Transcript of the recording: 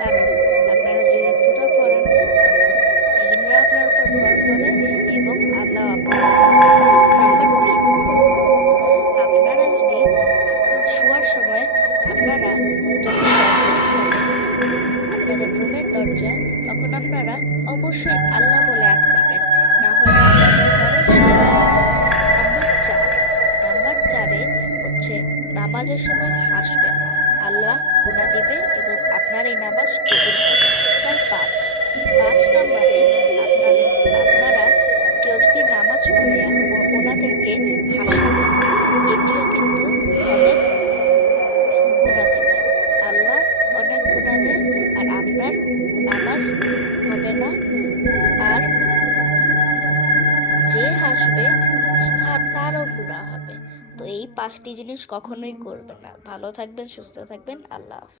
কারণ আপনারা যদি সূরা পড়েন তখন জিনরা আপনার উপর ভর করে এবং আল্লাহ আপনার উপর ভর করে। নাম্বার ৩, আপনারা যদি শোয়ার সময় আপনারা যখন দরজা খোলেন, আপনাদের রুমের দরজা, তখন আপনারা অবশ্যই আল্লাহ বলে আটকাবেন, না হলে আপনাদের ঘরে শয়তান ঢুকবে। নাম্বার ৪ হচ্ছে নামাজের সময় হাসবেন না, আল্লাহ গুনাহ দিবে এবং আপনার এই নামাজ কবুল হবে না। ৫ নাম্বারে আপনারা কেউ যদি নামাজ পড়ে ওনাদেরকে হাসাবেন না, এটিও কিন্তু অনেক গুনাহ দিবে। আল্লাহ অনেক গুনাহ দেয় আর আপনার নামাজ হবে না। আর যে হাসবে তারও গুনাহ হবে। তো এই ৫টি জিনিস কখনোই করবেন না। ভালো থাকবেন, সুস্থ থাকবেন। আল্লাহ হাফেজ।